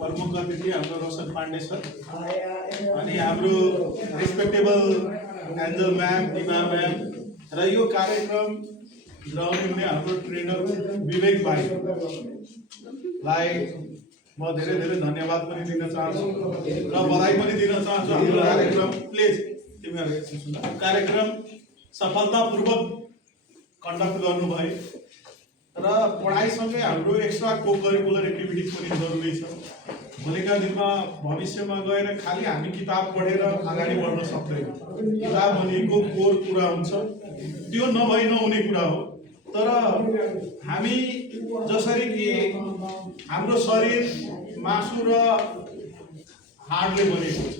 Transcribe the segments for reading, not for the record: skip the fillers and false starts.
प्रमुख अतिथि हाम्रो रोशन पाण्डे सर अनि हाम्रो रेस्पेक्टेबल एन्जल म्याम, दिमा म्याम र यो कार्यक्रम गराउने हुने हाम्रो ट्रेनर विवेक भाइलाई म धेरै धेरै धन्यवाद पनि दिन चाहन्छु र बधाई पनि दिन चाहन्छु। हाम्रो कार्यक्रम प्लिज तिमीहरू कार्यक्रम सफलतापूर्वक कन्डक्ट गर्नुभयो र पढाइसँगै हाम्रो एक्स्ट्रा को करिकुलर एक्टिभिटिज पनि जरुरी छ। भोलिका दिनमा भविष्यमा गएर खालि हामी किताब पढेर अगाडि बढ्न सक्दैनौँ। किताब भनेको कोर कुरा हुन्छ, त्यो नभई नहुने कुरा हो। तर हामी जसरी कि हाम्रो शरीर मासु र हाडले बनेको छ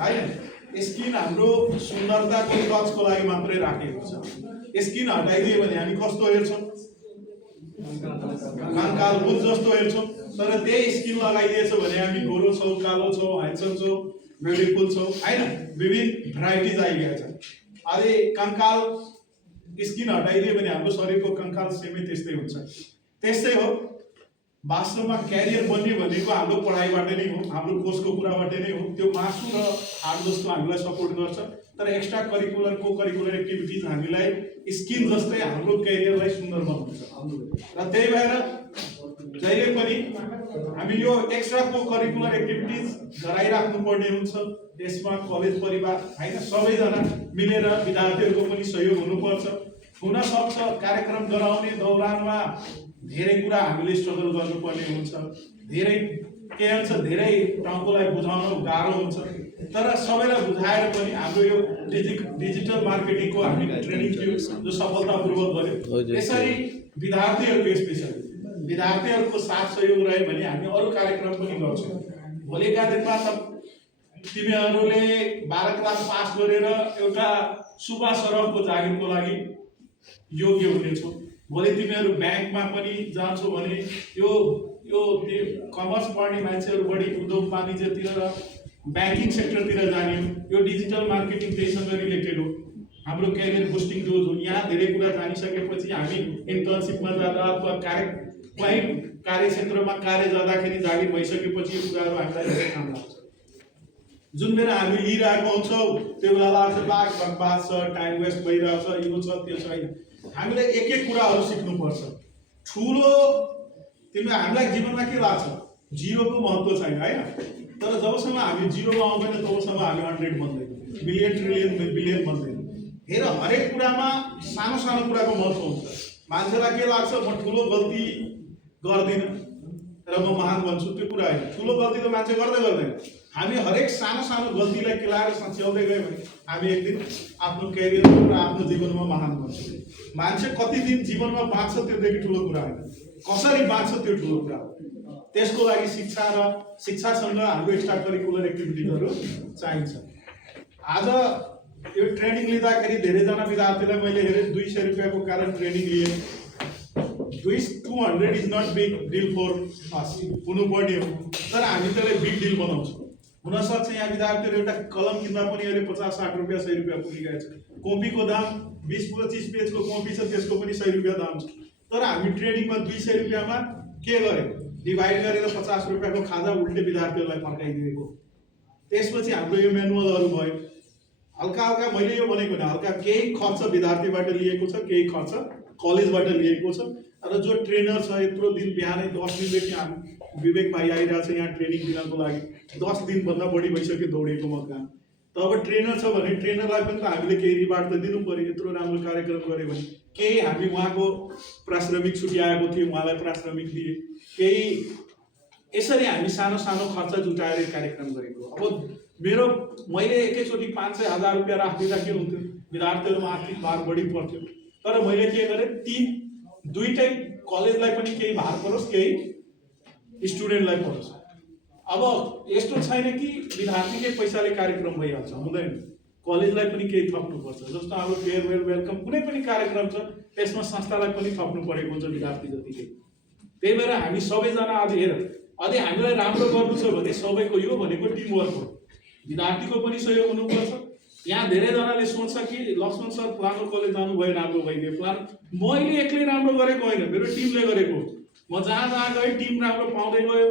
हैन, स्किन हाम्रो सुन्दरताको टचको लागि मात्रै राखेको छ। स्किन हटाइदियो भने हामी कस्तो हेर्छौँ? कंकाल भूत जस्तो हेर्छौँ। तर त्यही स्किन लगाइदिएछ भने हामी गोरो छौँ, कालो छौँ, ह्यान्डसम छौँ, ब्युटिफुल छौँ हैन, विभिन्न भेराइटिज आइदिएको छ। अझै कंकाल स्किन हटाइदियो भने हाम्रो शरीरको कंकाल सेमै त्यस्तै हुन्छ। त्यस्तै हो वास्तवमा क्यारियर बन्ने भनेको हाम्रो पढाइबाट नै हो, हाम्रो कोर्सको कुराबाट नै हो। त्यो मासु र हाड जस्तो हामीलाई सपोर्ट गर्छ, तर एक्स्ट्रा करिकुलर को करिकुलर एक्टिभिटिज हामीलाई स्किन जस्तै हाम्रो क्यारियरलाई सुन्दर बनाउँछ। र त्यही भएर जहिले पनि हामी यो एक्स्ट्रा को करिकुलर एक्टिभिटिज गराइराख्नु पर्ने हुन्छ। त्यसमा कलेज परिवार हैन सबैजना मिलेर विद्यार्थीहरूको पनि सहयोग हुनुपर्छ। हुन सक्छ कार्यक्रम गराउने दौरानमा धेरै कुरा हामीले स्ट्रगल गर्नुपर्ने हुन्छ, धेरै के हुन्छ, धेरै टाउकोलाई बुझाउन गाह्रो हुन्छ। तर सबैलाई बुझाएर पनि हाम्रो यो डिजिटल मार्केटिङको हामी ट्रेनिङ थियो जो सफलतापूर्वक गर्यो। यसरी विद्यार्थीहरूको स्पेशली विद्यार्थीहरूको साथ सहयोग रह्यो भने हामी अरू कार्यक्रम पनि गर्छौँ। भोलिका दिनमा त तिमीहरूले 12 क्लास पास गरेर एउटा सुबा सरहको जागिरको लागि योग्य हुनेछौ। भोलि तिमीहरू ब्याङ्कमा पनि जान्छौ भने यो कमर्स पढ्ने मान्छेहरू बढी उद्योग वाणिज्यतिर र ब्याङ्किङ सेक्टरतिर जाने हो। यो डिजिटल मार्केटिङ त्यहीसँग रिलेटेड हो। हाम्रो क्यारियर बुस्टिङ डोज हो। यहाँ धेरै कुरा जानिसकेपछि हामी इन्टर्नसिपमा जाँदा अथवा कहीँ कार्यक्षेत्रमा कार्य जाँदाखेरि जागिर भइसकेपछि यो कुराहरू हामीलाई धेरै काम लाग्छ। जुन बेला हामी लिइरहेको हुन्छौँ त्यो बेला लाग्छ बकवास छ, टाइम वेस्ट भइरहेछ, यो छ त्यो छैन। हामीले एक एक कुराहरू सिक्नुपर्छ। ठुलो हामीलाई जीवनमा के लाग्छ? जिरोको महत्त्व छैन हैन, तर जबसम्म हामी जिरोमा आउँदैन तबसम्म हामी 100 बन्दैन, मिलियन ट्रिलियन बिलियन बन्दैन। हेर हरेक कुरामा सानो सानो कुराको महत्त्व हुन्छ। मान्छेलाई के लाग्छ म ठुलो गल्ती गर्दिनँ र म महान बन्छु, त्यो कुरा होइन। ठुलो गल्ती त मान्छे गर्दैन। हामी हरेक सानो सानो गल्तीलाई केलाएर सच्याउँदै गयो भने हामी एक दिन आफ्नो क्यारियरमा र आफ्नो जीवनमा महान बन्छौँ। मान्छे कति दिन जीवनमा बाँच्छ त्योदेखि ठुलो कुरा होइन, कसरी बाँच्छ त्यो ठुलो कुरा हो। त्यसको लागि शिक्षा र शिक्षासँग हाम्रो एक्स्ट्रा करिकुलर एक्टिभिटिजहरू चाहिन्छ। आज यो ट्रेनिङ लिँदाखेरि धेरैजना विद्यार्थीलाई मैले हेरेँ 200 रुपियाँको कारण ट्रेनिङ लिए। 200 is not big deal for us, हुनुपर्ने हो, तर हामी त्यसलाई बिग डिल बनाउँछौँ। हुनसक्छ यहाँ विद्यार्थीहरू एउटा कलम किन्दा पनि अहिले 50-60 रुपियाँ 100 रुपियाँ पुगिरहेको छ। कपीको दाम 20-25 पेजको कपी छ, त्यसको पनि 100 रुपियाँ दाम छ। तर हामी ट्रेनिङमा 200 रुपियाँमा के गर्यो? डिभाइड गरेर 50 रुपियाँको खाजा उल्टे विद्यार्थीहरूलाई फर्काइदिएको। त्यसपछि हाम्रो यो म्यानुअलहरू भयो। हल्का हल्का मैले यो भनेको होइन, हल्का केही खर्च विद्यार्थीबाट लिएको छ, केही खर्च कलेजबाट लिएको छ। र जो ट्रेनर छ यत्रो दिन बिहानै 10 दिनदेखि हामी विवेक भाइ आइरहेको छ यहाँ ट्रेनिङ दिनको लागि। 10 दिनभन्दा बढी भइसक्यो दौडेको म काम। तब ट्रेनर छ भने ट्रेनरलाई पनि त हामीले केही रिवार्ड त दिनु पर्यो। यत्रो राम्रो कार्यक्रम गऱ्यो भने केही हामी उहाँको पारिश्रमिक छुट्याएको थियो, उहाँलाई पारिश्रमिक दिए। केही यसरी हामी सानो सानो खर्च जुटाएर कार्यक्रम गरेको। अब मैले एकैचोटि 500,000 रुपियाँ राखिदिँदा के हुन्थ्यो? विद्यार्थीहरूमा आर्थिक भार बढी पर्थ्यो। तर मैले के गरेँ, दुईटै कलेजलाई पनि केही भार परोस्, केही स्टुडेन्टलाई परोस्। अब यस्तो छैन कि विद्यार्थीकै पैसाले कार्यक्रम भइहाल्छ, हुँदैन। कलेजलाई पनि केही थप्नुपर्छ। जस्तो हाम्रो फेयरवेल वेलकम कुनै पनि कार्यक्रम छ त्यसमा संस्थालाई पनि थप्नु परेको हुन्छ विद्यार्थी जतिकै। त्यही भएर हामी सबैजना आज हेर अझै हामीलाई राम्रो गर्नु छ भने सबैको यो भनेको टिमवर्क हो। विद्यार्थीको पनि सहयोग हुनुपर्छ। यहाँ धेरैजनाले सोच्छ कि लक्ष्मण सर फलानु कलेज जानुभयो राम्रो भइदियो, मैले एक्लै राम्रो गरेको होइन, मेरो टिमले गरेको। म जहाँ जहाँ गएँ टिम राम्रो पाउँदै गयो,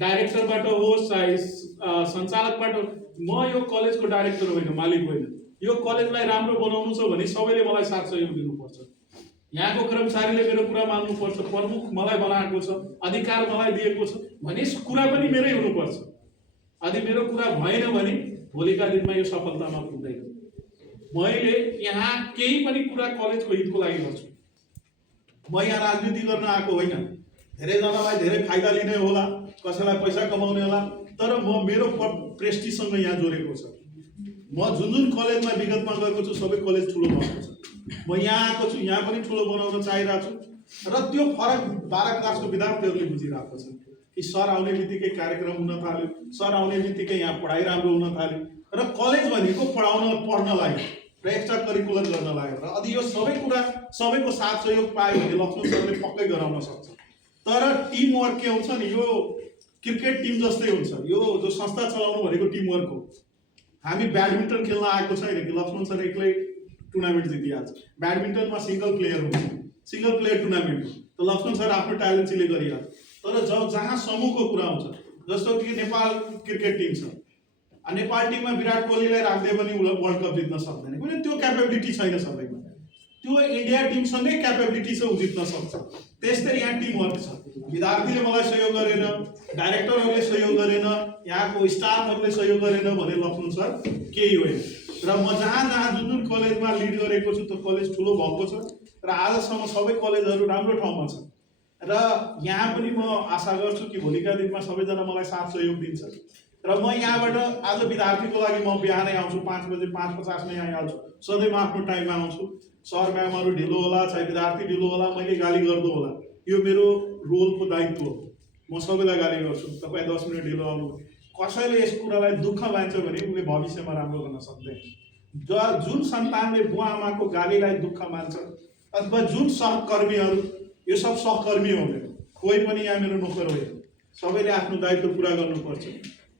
डाइरेक्टरबाट होस् चाहे सञ्चालकबाट म यो कलेजको डाइरेक्टर होइन, मालिक होइन। यो कलेजलाई राम्रो बनाउनु छ भने सबैले मलाई साथ सहयोग दिनुपर्छ। यहाँको कर्मचारीले मेरो कुरा मान्नुपर्छ, प्रमुख मलाई बनाएको छ, अधिकार मलाई दिएको छ भने कुरा पनि मेरै हुनुपर्छ। यदि मेरो कुरा भएन भने भोलिका दिनमा यो सफलतामा पुग्दैन। मैले यहाँ केही पनि कुरा कलेजको हितको लागि गर्छु। म यहाँ राजनीति गर्न आएको होइन। धेरैजनालाई धेरै फाइदा लिने होला, कसैलाई पैसा कमाउने होला, तर म मेरो प्रेस्टिजसँग यहाँ जोडेको छ। म जुन कलेजमा विगतमा गएको छु सबै कलेज ठुलो भएको छ। म यहाँ आएको छु, यहाँ पनि ठुलो बनाउन चाहिरहेको छु र त्यो फरक 12 क्लासको विद्यार्थीहरूले बुझिरहेको छ कि सर आउने बित्तिकै कार्यक्रम हुन थाल्यो, सर आउने बित्तिकै यहाँ पढाइ राम्रो हुन थाल्यो र कलेज भनेको पढ्नलाई र एक्स्ट्रा करिकुलर गर्नलाई र यदि यो सबै कुरा सबैको साथ सहयोग पायो भने लक्ष्मण सरले पक्कै गराउन सक्छ। तर टिम वर्क के हुन्छ नि, यो क्रिकेट टिम जस्तै हुन्छ। यो जो संस्था चलाउनु भनेको टिम वर्क हो। हामी ब्याडमिन्टन खेल्न आएको छैन कि लक्ष्मण सर एक्लै टुर्नामेन्ट जितिहाल्छ। ब्याडमिन्टनमा सिंगल प्लेयर हुन्छ, सिंगल प्लेयर टुर्नामेन्ट हो, त लक्ष्मण सर आफ्नो ट्यालेन्टले गरिहाल्छ। तर जहाँ समूहको कुरा आउँछ, जस्तो कि नेपाल क्रिकेट टिम छ, नेपाल टिममा विराट कोहलीलाई राख्दै पनि वर्ल्ड कप जित्न सक्दैन, किनभने त्यो क्यापेबिलिटी छैन सबैमा। त्यो इन्डिया टिमसँगै क्यापेबिलिटी छ, ऊ जित्न सक्छ। त्यस्तै यहाँ टिम वर्क छ। विद्यार्थीले मलाई सहयोग गरेन, डाइरेक्टरहरूले सहयोग गरेन, यहाँको स्टाफहरूले सहयोग गरेन भने लक्ष्मण सर केही होइन। र म जहाँ जुन कलेजमा लिड गरेको छु त्यो कलेज ठुलो भएको छ र आजसम्म सबै कलेजहरू राम्रो ठाउँमा छ। र यहाँ पनि म आशा गर्छु कि भोलिका दिनमा सबैजना मलाई साथ सहयोग दिन्छ। र म यहाँबाट आज विद्यार्थीको लागि म बिहानै आउँछु, 5 बजे 5:50 मा यहाँ आउँछु। सधैँ म आफ्नो टाइममा आउँछु। सर म्यामहरू ढिलो होला, चाहे विद्यार्थी ढिलो होला, मैले गाली गर्दो होला, यो मेरो रोलको दायित्व हो। म सबैलाई गाली गर्छु, तपाईँ 10 मिनट ढिलो आउनु। कसैले यस कुरालाई दुःख मान्छ भने उनले भविष्यमा राम्रो गर्न सक्दैन। जुन सन्तानले बुवा आमाको गालीलाई दुःख मान्छ अथवा जुन सहकर्मीहरू, यो सब सहकर्मी हो मेरो, कोही पनि यहाँ मेरो नोकर होइन। सबैले आफ्नो दायित्व पुरा गर्नुपर्छ।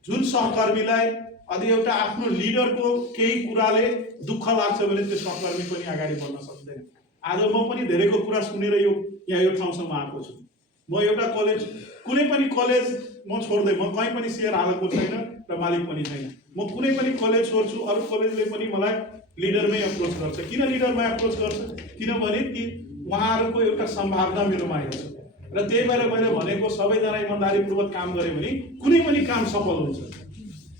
जुन सहकर्मीलाई यदि एउटा आफ्नो लिडरको केही कुराले दुःख लाग्छ भने त्यो सहकर्मी पनि अगाडि बढ्न सक्दैन। आज म पनि धेरैको कुरा सुनेर यहाँ यो ठाउँसम्म आएको छु। म एउटा कलेज, कुनै पनि कलेज म छोड्दै, म कहीँ पनि सेयर हालेको छैन र मालिक पनि छैन। म कुनै पनि कलेज छोड्छु, अरू कलेजले पनि मलाई लिडरमै अप्रोच गर्छ। किन लिडरमा अप्रोच गर्छ? किनभने ती उहाँहरूको एउटा सम्भावना मेरोमा आएको छ र त्यही भएर मैले भनेको सबैजना इमान्दारीपूर्वक काम गरे भने कुनै पनि काम सफल हुन्छ।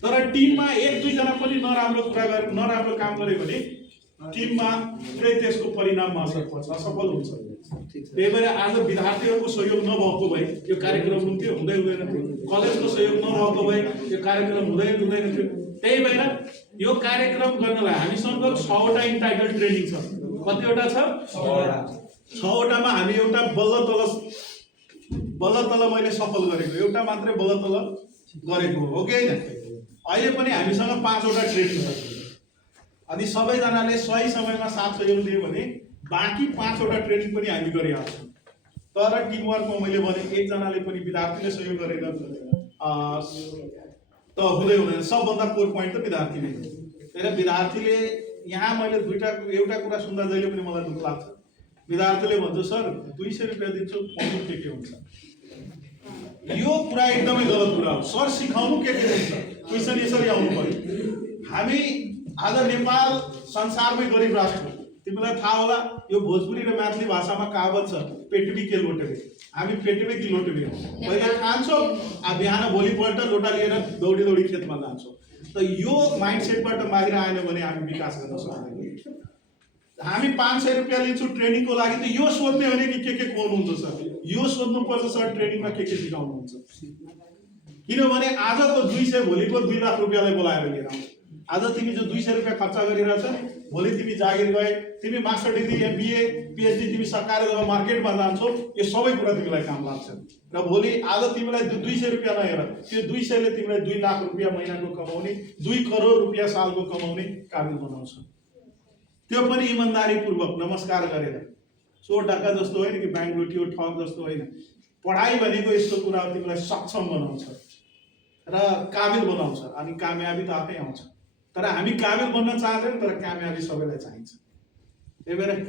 तर टिममा 1-2 जना पनि नराम्रो काम गरे भने टिममा पुरै त्यसको परिणाममा असर पर्छ, असफल हुन्छ। त्यही भएर आज विद्यार्थीहरूको सहयोग नभएको भए यो कार्यक्रम हुन्थ्यो, हुँदैन थियो। कलेजको सहयोग नभएको भए यो कार्यक्रम हुँदैन थियो। त्यही भएर यो कार्यक्रम गर्नलाई हामीसँग 6वटा इन्टाइटल ट्रेनिङ छ। कतिवटा छ? 6वटामा हामी एउटा बल्ल तल मैले सफल गरेको, एउटा मात्रै बल्ल तल गरेको हो कि होइन? अहिले पनि हामीसँग 5वटा ट्रेनिङ छ। यदि सबैजनाले सही समयमा साथ सहयोग दियो भने बाँकी 5वटा ट्रेनिङ पनि हामी गरिहाल्छौँ। तर टिमवर्कमा मैले भने एकजनाले पनि विद्यार्थीले सहयोग गरेन त हुँदैन। सबभन्दा कोर पोइन्ट त विद्यार्थी नै हो। त्यही विद्यार्थीले यहाँ मैले एउटा कुरा सुन्दा जहिले पनि मलाई दुःख लाग्छ। विद्यार्थीले भन्छ सर 200 रुपियाँ दिन्छु, पढ्नु के हुन्छ? यो कुरा एकदमै गलत कुरा हो। सर सिकाउनु के हुन्छ? क्वेसन यसरी आउनु पर्यो। हामी आज नेपाल संसारमै गरिब राष्ट्र हो। तिमीलाई थाहा होला, यो भोजपुरी र मैथिली भाषामा कहावत छ, पेटवी के लोटवे। हामी पेटवे कि लोटवे पहिले खान्छौँ, बिहान भोलिपल्ट लोटा लिएर दौडी खेतमा जान्छौँ। त यो माइन्डसेटबाट बाहिर आएन भने हामी विकास गर्न सक्दैनौँ। हामी 500 रुपियाँ लिन्छौँ ट्रेनिङको लागि, त यो सोध्ने हो कि के खोल्नुहुन्छ सर, यो सोध्नुपर्छ सर ट्रेनिङमा के सिकाउनुहुन्छ। किनभने आजको 200 भोलिको 2 लाख रुपियाँलाई बोलाएर लिएर आउँछ। आज तिमी जो 200 रुपियाँ खर्च गरिरहेछ, भोलि तिमी जागिर गए, तिमी मास्टर डिग्री MBA PhD तिमी सकाएर जब मार्केटमा जान्छौ, यो सबै कुरा तिमीलाई काम लाग्छ। र भोलि आज तिमीलाई 200 रुपियाँ नहेर, त्यो 200 ले तिमीलाई 2 लाख रुपियाँ महिनाको कमाउने, 2 करोड रुपियाँ सालको कमाउने काबिल बनाउँछ। त्यो पनि इमानदारीपूर्वक नमस्कार गरेर। चोर ढाका जस्तो होइन कि बैंक लुटियो ठग जस्तो होइन। पढाइ भनेको यस्तो कुरा हो, तिमीलाई सक्षम बनाउँछ र काबिल बनाउँछ, अनि कामयाबी त आफै आउँछ। तर हामी काबिल बन्न चाहदैनौँ, तर कामयाबी सबैलाई चाहिन्छ। त्यही भएर